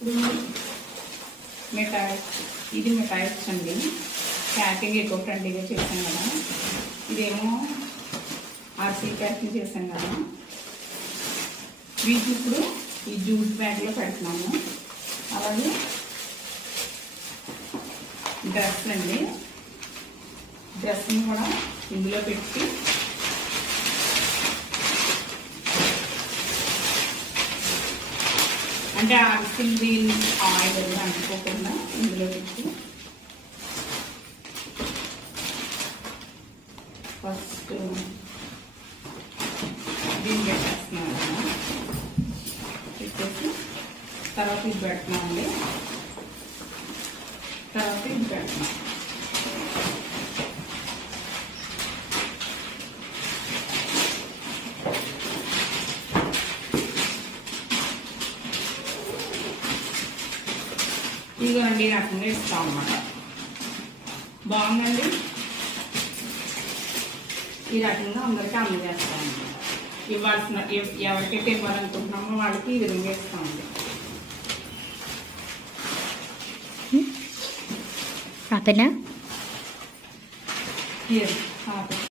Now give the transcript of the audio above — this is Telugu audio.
ఇప్పుడు మిఠాయి ఇది మిఠాయిస్ అండి. ప్యాకింగ్ ఎక్కువ ఫ్రెండ్లీగా చేశాం కదా. ఇదేమో ఆర్సీ ప్యాకింగ్ చేశాం కదా. వీటి ఇప్పుడు ఈ జ్యూస్ బ్యాగ్లో పెడుతున్నాము. అలాగే డ్రెస్ అండి డ్రెస్ని కూడా ఇందులో పెట్టి అంటే అరిసిల్ వీల్ ఆయిల్ అది ఇందులో పెట్టి ఫస్ట్ దీన్ని పెట్టేస్తున్నాను పెట్టేసి తర్వాత ఇది పెడుతున్నామండి తర్వాత ఇది పెడుతున్నాం ఇదిగోండి ఈ రకంగా ఇస్తాం అన్నమాట. బాగుందండి? ఈ రకంగా అందరికీ అందజేస్తాం అన్నమాట ఇవ్వాల్సిన ఎవ- ఎవరికైతే ఇవ్వాలనుకుంటున్నామో వాళ్ళకి ఆపేనా Here, ఆపు.